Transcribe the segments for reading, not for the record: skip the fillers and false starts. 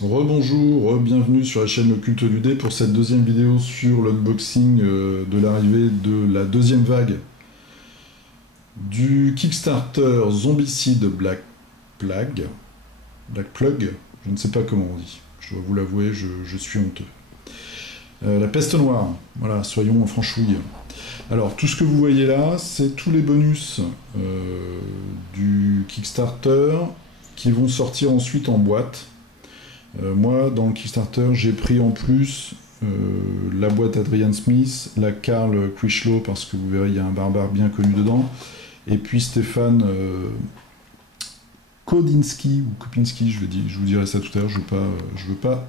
Rebonjour, bienvenue sur la chaîne Le Culte du Dé pour cette deuxième vidéo sur l'unboxing de l'arrivée de la deuxième vague du Kickstarter Zombicide Black Plague, Black Plug, je ne sais pas comment on dit, je dois vous l'avouer, je suis honteux. La peste noire, voilà, soyons franchouilles. Alors, tout ce que vous voyez là, c'est tous les bonus du Kickstarter qui vont sortir ensuite en boîte. Moi, dans le Kickstarter, j'ai pris en plus la boîte Adrian Smith, la Carl Quishlow, parce que vous verrez, il y a un barbare bien connu dedans, et puis Stéphane Kodinski, ou Kopinski, je vous dirai ça tout à l'heure, je veux pas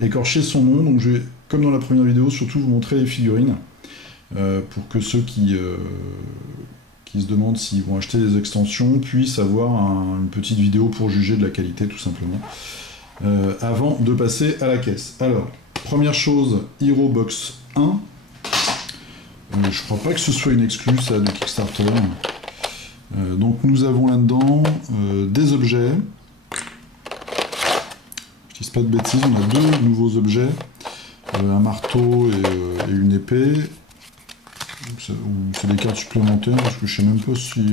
écorcher son nom, donc je vais, comme dans la première vidéo, surtout vous montrer les figurines, pour que ceux qui se demandent s'ils vont acheter des extensions puissent avoir une petite vidéo pour juger de la qualité, tout simplement. Avant de passer à la caisse. Alors, première chose, Hero Box 1. Je crois pas que ce soit une exclue, ça, du Kickstarter. Donc, nous avons là-dedans des objets. Je dis pas de bêtises, on a deux nouveaux objets. Un marteau et une épée. C'est des cartes supplémentaires, parce que je sais même pas si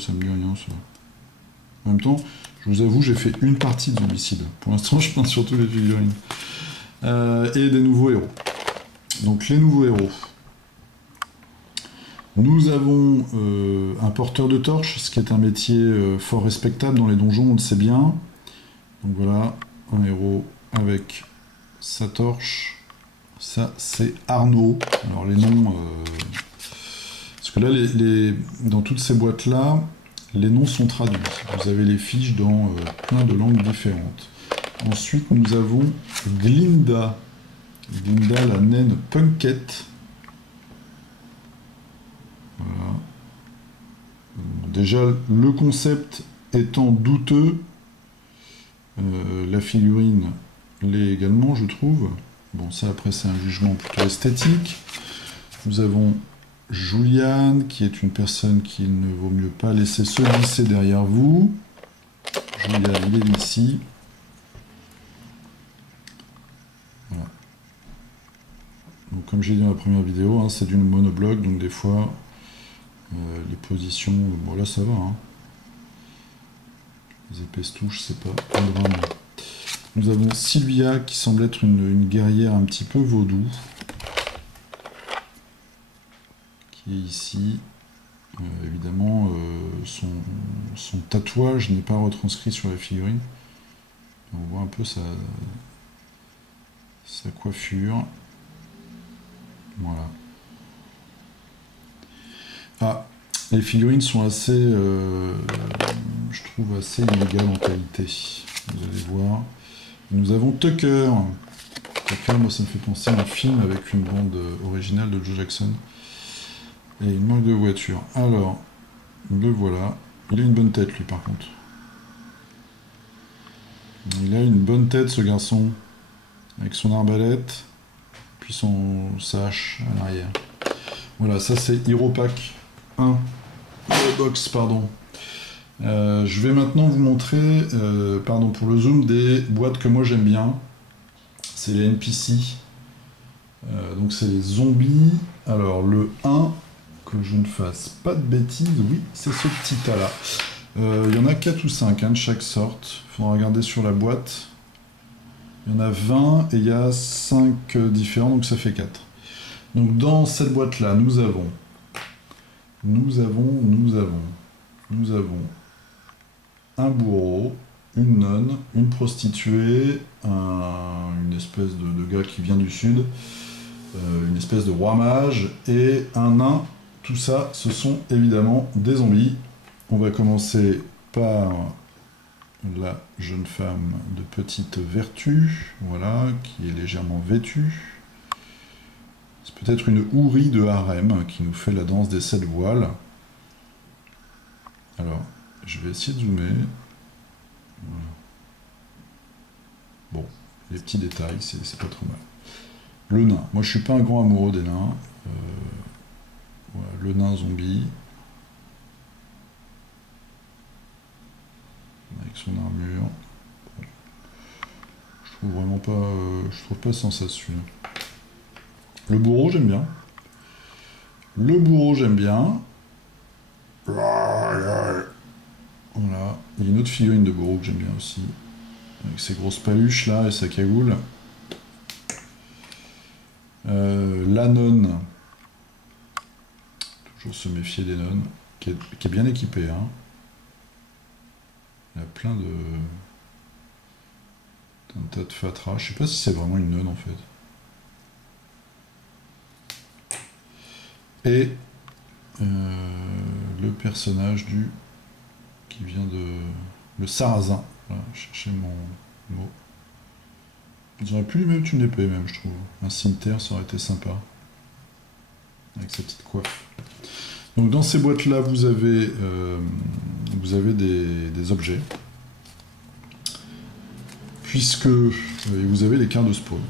ça me dit rien, ça. En même temps, je vous avoue, j'ai fait une partie de Zombicide. Pour l'instant, je pense surtout les figurines. Et des nouveaux héros. Donc, les nouveaux héros. Nous avons un porteur de torche, ce qui est un métier fort respectable dans les donjons, on le sait bien. Donc voilà, un héros avec sa torche. Ça, c'est Arnaud. Alors, les noms... parce que là, dans toutes ces boîtes-là, les noms sont traduits. Vous avez les fiches dans plein de langues différentes. Ensuite, nous avons Glinda. Glinda, la naine punkette. Voilà. Déjà, le concept étant douteux, la figurine l'est également, je trouve. Bon, ça, après, c'est un jugement plutôt esthétique. Nous avons Juliane, qui est une personne qu'il ne vaut mieux pas laisser se glisser derrière vous. Juliane, il est ici. Voilà. Donc, comme j'ai dit dans la première vidéo, hein, c'est du monobloc, donc des fois, les positions, bon là ça va. Hein. Les épaisses touches, c'est pas un drame. Nous avons Sylvia, qui semble être une guerrière un petit peu vaudou. Qui est ici. Évidemment, son tatouage n'est pas retranscrit sur la figurine. On voit un peu sa coiffure. Voilà. Ah, les figurines sont assez, je trouve, assez inégales en qualité. Vous allez voir. Nous avons Tucker. Tucker, moi, ça me fait penser à un film avec une bande originale de Joe Jackson. Et une marque de voiture. Alors, le voilà. Il a une bonne tête, lui, par contre. Il a une bonne tête, ce garçon. Avec son arbalète. Puis sa hache à l'arrière. Voilà, ça c'est Hero Pack 1. Hero Box, pardon. Je vais maintenant vous montrer, pardon pour le zoom, des boîtes que moi j'aime bien. C'est les NPC. Donc c'est les zombies. Alors, le 1... que je ne fasse pas de bêtises, oui, c'est ce petit tas-là. Il y en a 4 ou 5 hein, de chaque sorte. Il faudra regarder sur la boîte. Il y en a 20 et il y a 5 différents, donc ça fait 4. Donc dans cette boîte-là, nous avons un bourreau, une nonne, une prostituée, une espèce de gars qui vient du sud, une espèce de roi mage et un nain. Tout ça, ce sont évidemment des zombies. On va commencer par la jeune femme de petite vertu, voilà, qui est légèrement vêtue. C'est peut-être une hourie de harem qui nous fait la danse des 7 voiles. Alors, je vais essayer de zoomer. Voilà. Bon, les petits détails, c'est pas trop mal. Le nain. Moi, je suis pas un grand amoureux des nains. Voilà, le nain zombie. Avec son armure. Je trouve vraiment pas... je trouve pas sans ça, celui-là. Le bourreau, j'aime bien. Le bourreau, j'aime bien. Voilà. Il y a une autre figurine de bourreau que j'aime bien aussi. Avec ses grosses paluches, là, et sa cagoule. La nonne. Toujours se méfier des nonnes. Qui est bien équipée, hein. Il y a plein de... un tas de fatras. Je sais pas si c'est vraiment une nonne, en fait. Et le personnage qui vient de... le sarrasin. Voilà, je cherchais mon mot. Ils auraient pu lui mettre une épée, même, je trouve. Un cimetière, ça aurait été sympa. Avec sa petite coiffe. Donc dans ces boîtes-là, vous avez des objets. Puisque vous avez les cartes de spawn.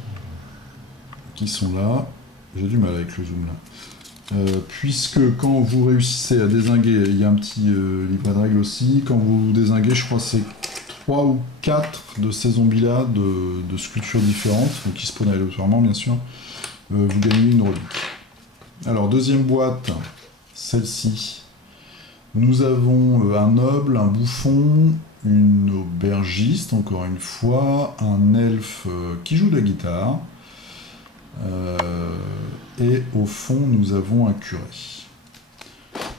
Qui sont là. J'ai du mal avec le zoom, là. Puisque quand vous réussissez à dézinguer, il y a un petit livret de règles aussi, quand vous dézinguez, je crois que c'est 3 ou 4 de ces zombies-là, de sculptures différentes, donc qui spawnent aléatoirement bien sûr, vous gagnez une relique. Alors deuxième boîte, celle-ci, nous avons un noble, un bouffon, une aubergiste, encore une fois, un elfe qui joue de la guitare, et au fond, nous avons un curé.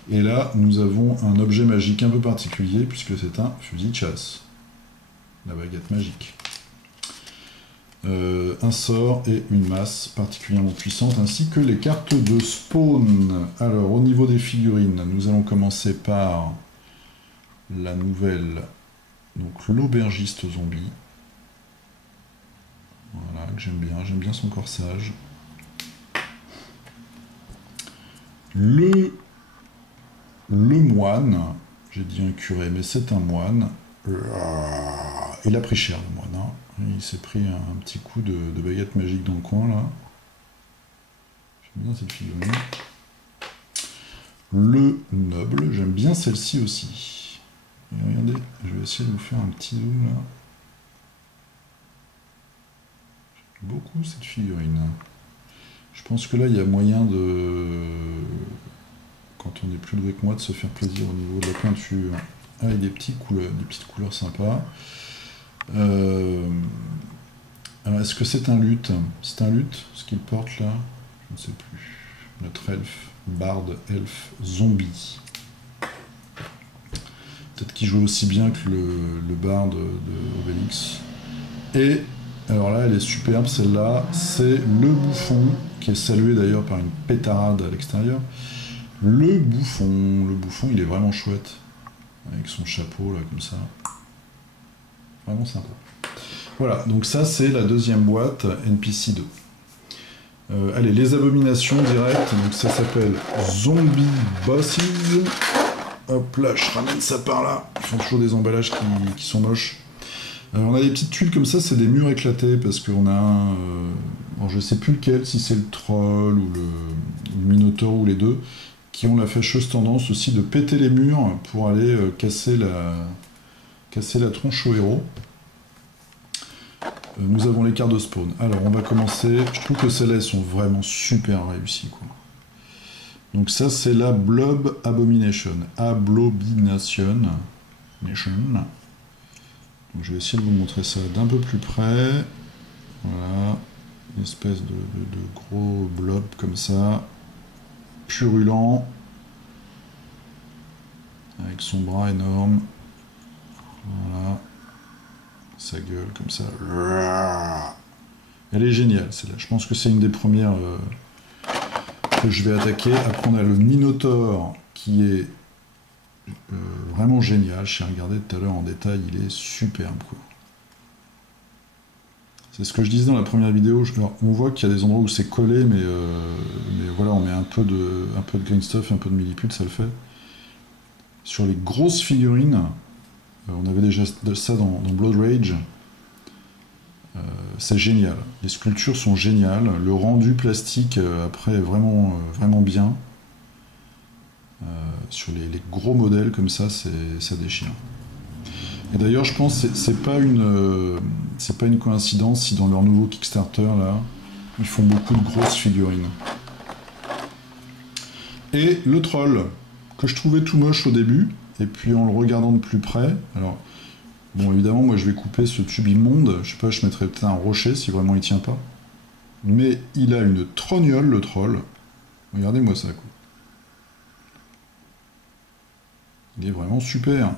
Et là, nous avons un objet magique un peu particulier, puisque c'est un fusil de chasse. La baguette magique. Un sort et une masse particulièrement puissante, ainsi que les cartes de spawn. Alors, au niveau des figurines, nous allons commencer par la nouvelle, donc l'aubergiste zombie. Voilà, que j'aime bien son corsage. Le moine, j'ai dit un curé, mais c'est un moine. Il a pris cher, le moine. Hein. Il s'est pris un petit coup de baguette magique dans le coin, là. J'aime bien cette figurine. Le noble, j'aime bien celle-ci aussi. Et regardez, je vais essayer de vous faire un petit zoom, là. J'aime beaucoup cette figurine. Je pense que là, il y a moyen de... quand on est plus doué que moi, de se faire plaisir au niveau de la peinture. Avec des petites couleurs sympas. Alors, est-ce que c'est un luth? C'est un luth, ce qu'il porte là? Je ne sais plus. Notre elfe, barde, elfe, zombie. Peut-être qu'il joue aussi bien que le barde de Obélix. Et, alors là, elle est superbe, celle-là. C'est le bouffon, qui est salué d'ailleurs par une pétarade à l'extérieur. Le bouffon, il est vraiment chouette. Avec son chapeau, là, comme ça. Vraiment sympa. Voilà, donc ça, c'est la deuxième boîte, NPC 2. Allez, les abominations directes, donc ça s'appelle Zombie Bosses. Hop là, je ramène ça par là. Ils font toujours des emballages qui sont moches. On a des petites tuiles comme ça, c'est des murs éclatés, parce qu'on a un... alors je sais plus lequel, si c'est le troll ou le minotaure ou les deux, qui ont la fâcheuse tendance aussi de péter les murs pour aller casser la tronche au héros. Nous avons les cartes de spawn. Alors on va commencer, je trouve que celles-là elles sont vraiment super réussies, quoi. Donc ça c'est la Blob Abomination. Abomination. Donc je vais essayer de vous montrer ça d'un peu plus près. Voilà, une espèce de gros blob comme ça. Purulent, avec son bras énorme, voilà, sa gueule comme ça, elle est géniale celle-là, je pense que c'est une des premières que je vais attaquer. Après on a le Minotaure qui est vraiment génial, j'ai regardé tout à l'heure en détail, il est superbe, quoi. C'est ce que je disais dans la première vidéo. Alors, on voit qu'il y a des endroits où c'est collé, mais voilà, on met un peu de green stuff, un peu de milliput, ça le fait. Sur les grosses figurines, on avait déjà ça dans Blood Rage. C'est génial. Les sculptures sont géniales. Le rendu plastique, après, est vraiment bien. Sur les gros modèles comme ça, ça déchire. Et d'ailleurs, je pense que c'est pas une coïncidence si dans leur nouveau Kickstarter, là, ils font beaucoup de grosses figurines. Et le troll, que je trouvais tout moche au début, et puis en le regardant de plus près, alors, bon, évidemment, moi je vais couper ce tube immonde, je sais pas, je mettrais peut-être un rocher si vraiment il tient pas. Mais il a une trognole, le troll. Regardez-moi ça, quoi. Il est vraiment super.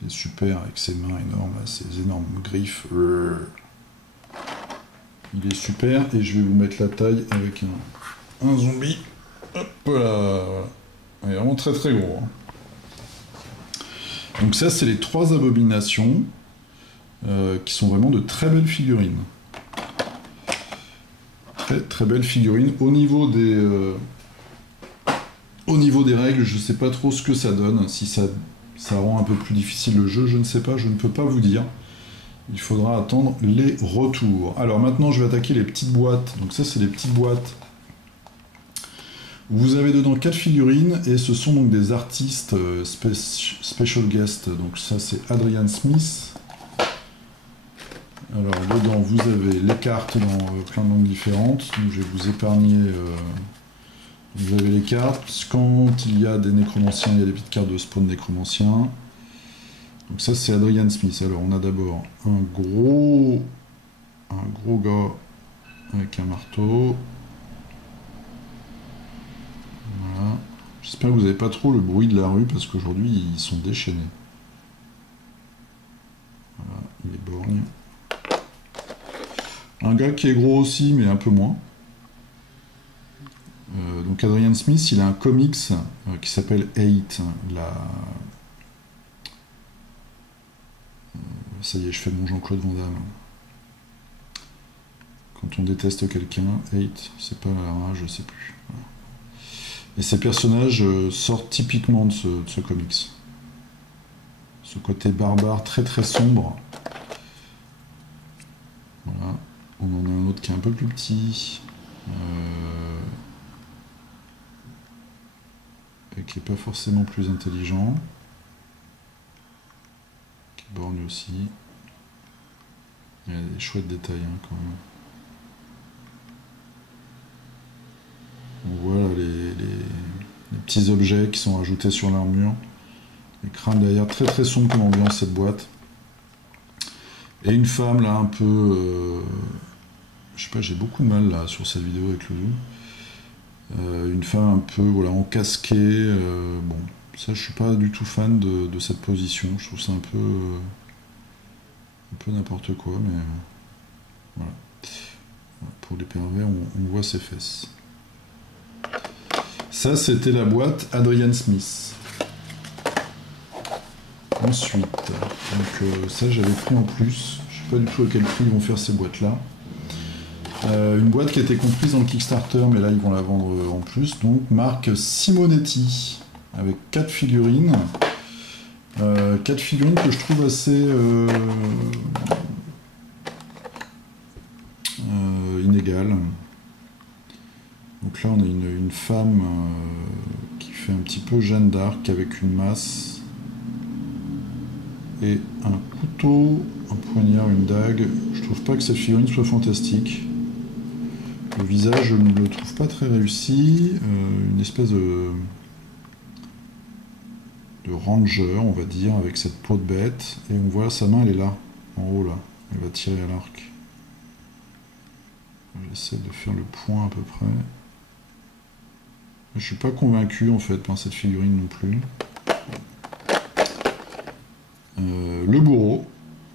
Il est super avec ses mains énormes, ses énormes griffes. Il est super et je vais vous mettre la taille avec un zombie. Hop là, voilà. Il est vraiment très très gros. Donc ça, c'est les 3 abominations qui sont vraiment de très belles figurines. Très très belles figurines. Au niveau des règles, je ne sais pas trop ce que ça donne. Si ça rend un peu plus difficile le jeu, je ne sais pas, je ne peux pas vous dire. Il faudra attendre les retours. Alors maintenant, je vais attaquer les petites boîtes. Donc ça, c'est les petites boîtes. Vous avez dedans 4 figurines, et ce sont donc des artistes special guest. Donc ça, c'est Adrian Smith. Alors dedans, vous avez les cartes dans plein de langues différentes. Donc je vais vous épargner... vous avez les cartes. Quand il y a des nécromanciens, il y a des petites cartes de spawn nécromanciens. Donc ça, c'est Adrian Smith. Alors on a d'abord un gros gars avec un marteau. Voilà. J'espère que vous n'avez pas trop le bruit de la rue, parce qu'aujourd'hui, ils sont déchaînés. Voilà, il est borgne. Un gars qui est gros aussi, mais un peu moins. Donc Adrian Smith, il a un comics qui s'appelle Hate. Ça y est, je fais mon Jean-Claude Van Damme. Quand on déteste quelqu'un, Hate, c'est pas la rage, je sais plus. Voilà. Et ces personnages sortent typiquement de ce comics. Ce côté barbare très très sombre. Voilà. On en a un autre qui est un peu plus petit. Et qui n'est pas forcément plus intelligent. Qui borgne aussi. Il y a des chouettes détails quand même. On voit là, les petits objets qui sont ajoutés sur l'armure. Les crânes derrière, très très sombre comme ambiance cette boîte. Et une femme là un peu... je sais pas, j'ai beaucoup de mal là sur cette vidéo avec le zoom. Une femme un peu voilà, en casqué. Bon, ça je suis pas du tout fan de cette position. Je trouve ça un peu n'importe quoi, mais voilà. Pour les pervers, on voit ses fesses. Ça, c'était la boîte Adrian Smith. Ensuite, donc ça j'avais pris en plus. Je sais pas du tout à quel prix ils vont faire ces boîtes-là. Une boîte qui était comprise dans le Kickstarter, mais là ils vont la vendre en plus. Donc marque Simonetti, avec 4 figurines. 4 figurines que je trouve assez inégales. Donc là on a une femme qui fait un petit peu Jeanne d'Arc avec une masse et un couteau, un poignard, une dague. Je trouve pas que cette figurine soit fantastique. Le visage, je ne le trouve pas très réussi. Une espèce de ranger, on va dire, avec cette peau de bête. Et on voit sa main, elle est là, en haut là. Elle va tirer à l'arc. J'essaie de faire le point à peu près. Je suis pas convaincu en fait par cette figurine non plus. Le bourreau,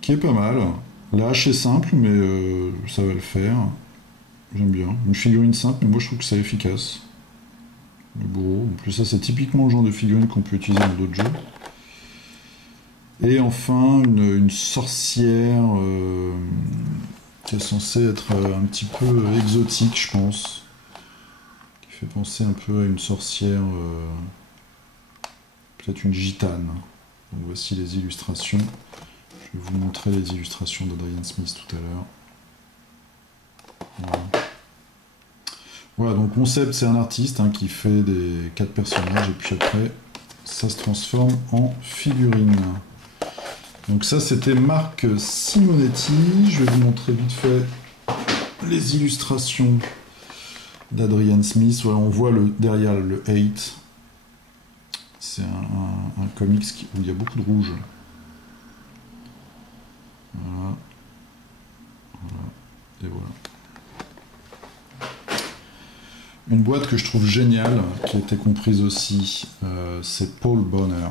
qui est pas mal. La hache est simple, mais ça va le faire. J'aime bien. Une figurine simple, mais moi je trouve que c'est efficace. Le bourreau. En plus, ça c'est typiquement le genre de figurine qu'on peut utiliser dans d'autres jeux. Et enfin, une sorcière qui est censée être un petit peu exotique, je pense. Qui fait penser un peu à une sorcière, peut-être une gitane. Donc voici les illustrations. Je vais vous montrer les illustrations d'Adrian Smith tout à l'heure. Voilà. Voilà, donc concept, c'est un artiste qui fait des 4 personnages, et puis après, ça se transforme en figurine. Donc ça, c'était Marc Simonetti. Je vais vous montrer vite fait les illustrations d'Adrian Smith. Voilà, on voit derrière le 8. C'est un comics où il y a beaucoup de rouge. Voilà. Voilà. Et voilà. Une boîte que je trouve géniale, qui a été comprise aussi, c'est Paul Bonner.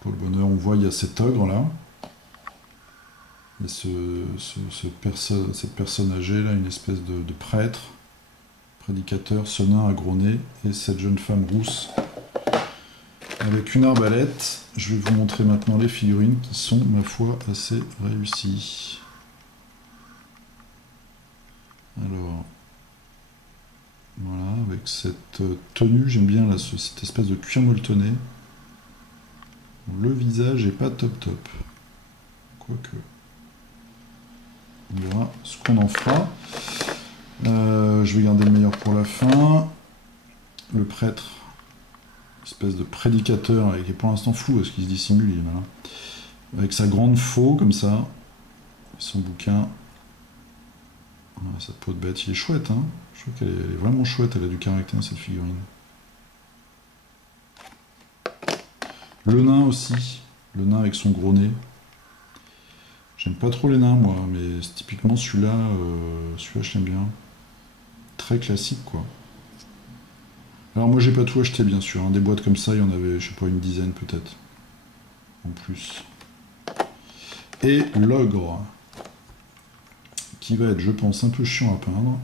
Paul Bonner, on voit, il y a cet ogre-là. Et cette personne âgée, là, une espèce de prêtre, prédicateur, ce nain à gros nez, et cette jeune femme rousse, avec une arbalète. Je vais vous montrer maintenant les figurines qui sont, ma foi, assez réussies. Alors, voilà, avec cette tenue, j'aime bien là, cette espèce de cuir molletonné. Le visage est pas top top. Quoique. On verra ce qu'on en fera. Je vais garder le meilleur pour la fin. Le prêtre, espèce de prédicateur, qui est pour l'instant flou parce qu'il se dissimule, il est malin. Avec sa grande faux comme ça, son bouquin. Sa peau de bête, il est chouette, hein. Je trouve qu'elle est vraiment chouette, elle a du caractère cette figurine. Le nain aussi, le nain avec son gros nez. J'aime pas trop les nains moi, mais typiquement celui-là, je l'aime bien. Très classique quoi. Alors moi j'ai pas tout acheté bien sûr, hein. Des boîtes comme ça, il y en avait, je sais pas, une dizaine peut-être. En plus. Et l'ogre, qui va être, je pense, un peu chiant à peindre.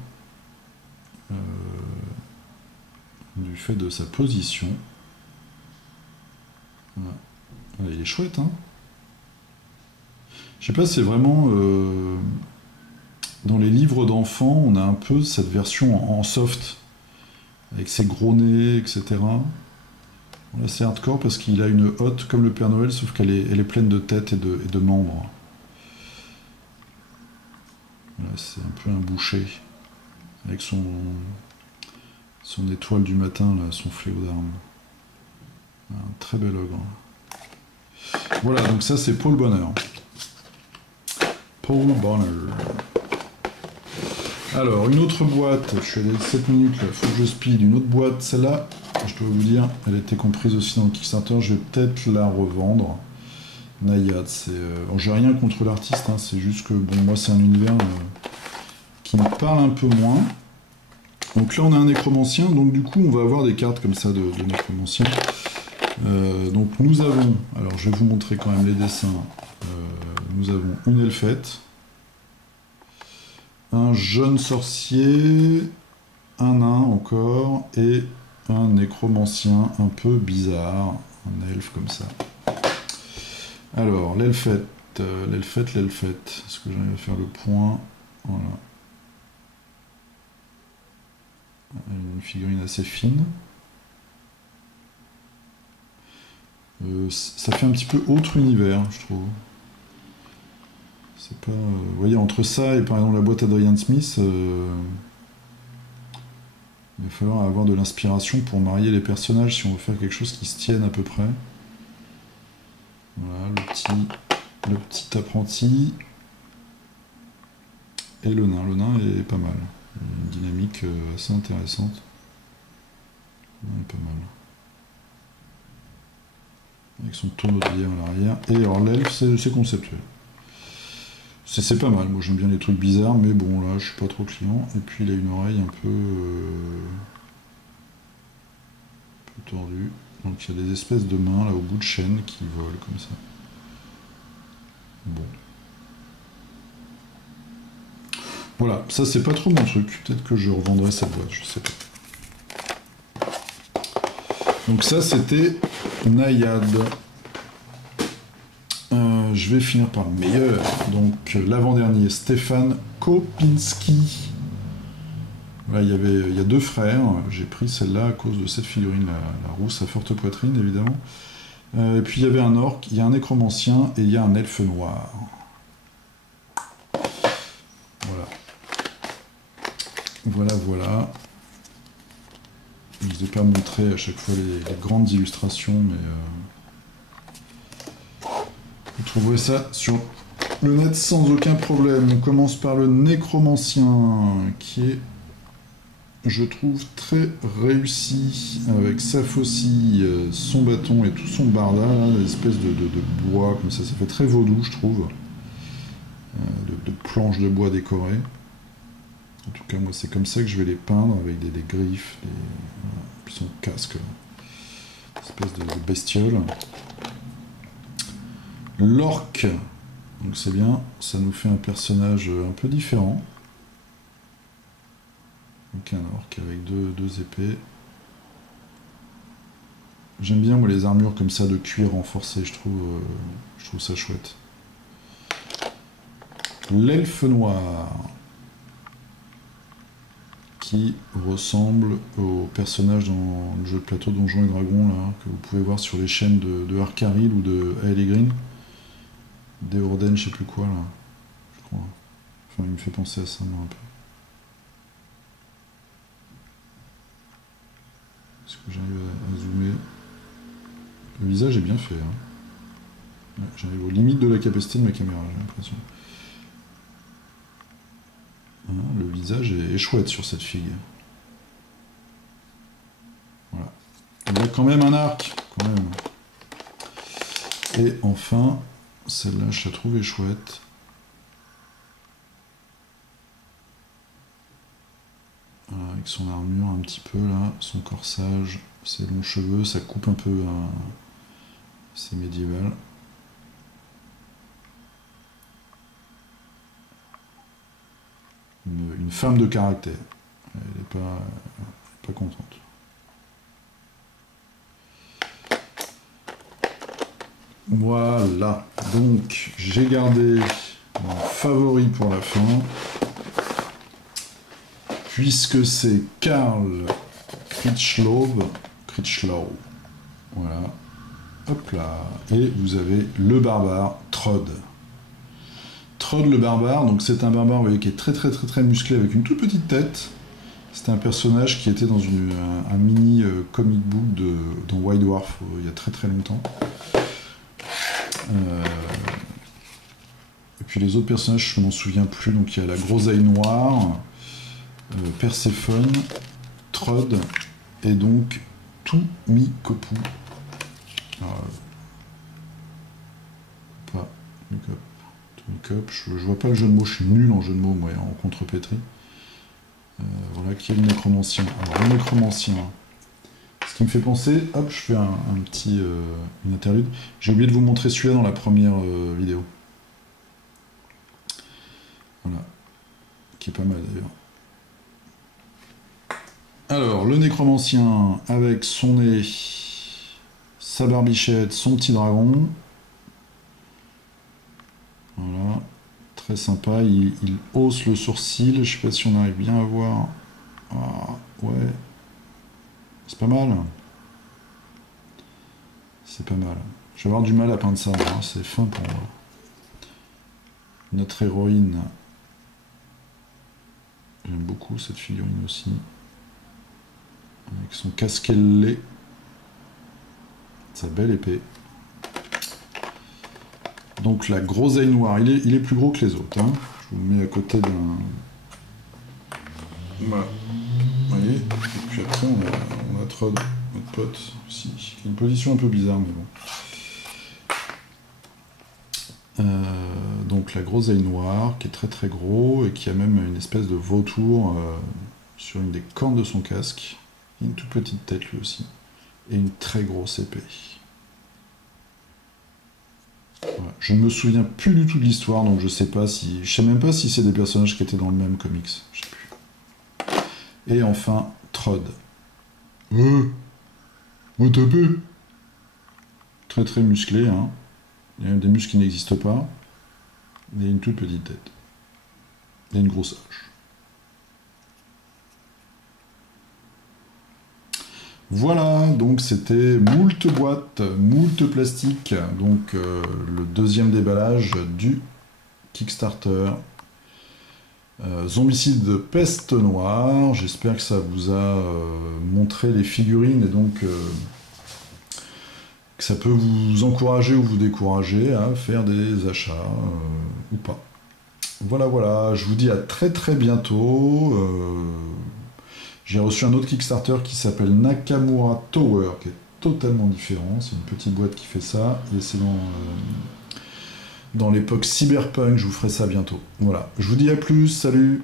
Du fait de sa position. Voilà. Voilà, il est chouette, hein. Je sais pas, c'est vraiment... dans les livres d'enfants, on a un peu cette version en soft, avec ses gros nez, etc. Là, c'est hardcore parce qu'il a une hotte comme le Père Noël, sauf qu'elle est pleine de têtes et de membres. Voilà, c'est un peu un boucher, avec son étoile du matin, là, son fléau d'armes. Un très bel ogre. Voilà, donc ça c'est Paul Bonner. Paul Bonner. Alors, une autre boîte, je suis allé 7 minutes, là, il faut que je speed. Une autre boîte, celle-là, je dois vous dire, elle était comprise aussi dans le Kickstarter, je vais peut-être la revendre. Naiad, c'est... j'ai rien contre l'artiste, hein, c'est juste que, bon, moi c'est un univers qui me parle un peu moins. Donc là on a un nécromancien, donc du coup on va avoir des cartes comme ça de nécromancien. Donc nous avons, alors je vais vous montrer quand même les dessins, nous avons une elfette, un jeune sorcier, un nain encore, et un nécromancien un peu bizarre, un elfe comme ça. Alors, l'elfette. Est-ce que j'arrive à faire le point? Voilà. Une figurine assez fine. Ça fait un petit peu autre univers, je trouve. C'est pas... vous voyez, entre ça et par exemple la boîte Adrian Smith, il va falloir avoir de l'inspiration pour marier les personnages si on veut faire quelque chose qui se tienne à peu près. Voilà, le petit apprenti et le nain. Le nain est pas mal. Une dynamique assez intéressante. Le nain est pas mal. Avec son tonneau de bière à l'arrière. Et alors l'elfe, c'est conceptuel. C'est pas mal. Moi j'aime bien les trucs bizarres, mais bon là je suis pas trop client. Et puis il a une oreille un peu tordue. Donc il y a des espèces de mains là au bout de chaîne qui volent comme ça. Bon. Voilà, ça c'est pas trop mon truc. Peut-être que je revendrai cette boîte, je sais pas. Donc ça c'était Naiad. Je vais finir par le meilleur. Donc l'avant-dernier, Stéphane Kopinski. Voilà, il y a deux frères. J'ai pris celle-là à cause de cette figurine, la rousse à forte poitrine évidemment. Et puis il y avait un orc, il y a un nécromancien et il y a un elfe noir. Voilà. Voilà. Je ne vous ai pas montré à chaque fois les grandes illustrations, mais vous trouverez ça sur le net sans aucun problème. On commence par le nécromancien, qui est, je trouve, très réussi, avec sa faucille, son bâton et tout son barda, là, l'espèce de bois, comme ça fait très vaudou, je trouve, de planches de bois décorées. En tout cas, moi, c'est comme ça que je vais les peindre, avec des griffes, puis son casque, espèce de bestiole. L'orque, donc c'est bien, ça nous fait un personnage un peu différent. Donc un orque avec deux épées. J'aime bien, moi, les armures comme ça de cuir renforcé, je trouve ça chouette. L'elfe noir, qui ressemble au personnage dans le jeu de plateau Donjons et Dragons, là, que vous pouvez voir sur les chaînes de Arcaril ou de Aeligrin. Des Orden, je sais plus quoi, là, je crois. Enfin, il me fait penser à ça, moi, un peu. Est-ce que j'arrive à zoomer? Le visage est bien fait, hein. Ouais, j'arrive aux limites de la capacité de ma caméra, j'ai l'impression. Le visage est chouette sur cette figue. Voilà. Il y a quand même un arc, quand même. Et enfin, celle-là, je la trouvais chouette. Voilà, avec son armure un petit peu là, son corsage, ses longs cheveux, ça coupe un peu. C'est médiéval. Une femme de caractère. Elle n'est pas contente. Voilà. Donc, j'ai gardé mon favori pour la fin. Puisque c'est Karl Critchlow. Voilà. Hop là. Et vous avez le barbare Trod. Trod le barbare, donc c'est un barbare, vous voyez, qui est très musclé avec une toute petite tête. C'était un personnage qui était dans un mini comic book dans White Dwarf il y a très longtemps. Et puis les autres personnages, je m'en souviens plus. Donc il y a la groseille noire, Perséphone, Trod et donc Toumikopu. Pas Toumikop. Je vois pas le jeu de mots, je suis nul en jeu de mots, moi, en contrepétrie. Voilà, qui est le nécromancien. Alors le nécromancien, ce qui me fait penser, hop, je fais un petit une interlude. J'ai oublié de vous montrer celui-là dans la première vidéo. Voilà, qui est pas mal d'ailleurs. Alors, le nécromancien avec son nez, sa barbichette, son petit dragon. Voilà, très sympa. Il hausse le sourcil. Je sais pas si on arrive bien à voir. Ah, ouais. C'est pas mal. C'est pas mal. Je vais avoir du mal à peindre ça. Hein. C'est fin pour moi. Notre héroïne. J'aime beaucoup cette figurine aussi. Avec son casque ailé. Sa belle épée. Donc la groseille noire. Il est plus gros que les autres. Hein. Je vous le mets à côté d'un... Voilà. Vous voyez. Et puis après, on a Trod, notre pote, aussi. Qui a une position un peu bizarre, mais bon. Donc la groseille noire, qui est très gros, et qui a même une espèce de vautour sur une des cornes de son casque. Une toute petite tête lui aussi. Et une très grosse épée. Voilà. Je ne me souviens plus du tout de l'histoire, donc je sais même pas si c'est des personnages qui étaient dans le même comics. Je sais plus. Et enfin, Trod. On tapé. Très musclé, hein. Il y a même des muscles qui n'existent pas. Il y a une toute petite tête. Il y a une grosse hache. Voilà, donc c'était moult boîtes, moult plastique, donc le deuxième déballage du Kickstarter. Zombicide de Peste Noire. J'espère que ça vous a montré les figurines et donc que ça peut vous encourager ou vous décourager à faire des achats ou pas. Voilà, voilà, je vous dis à très très bientôt. J'ai reçu un autre Kickstarter qui s'appelle Nakamura Tower, qui est totalement différent. C'est une petite boîte qui fait ça, et c'est dans l'époque cyberpunk. Je vous ferai ça bientôt. Voilà, je vous dis à plus, salut!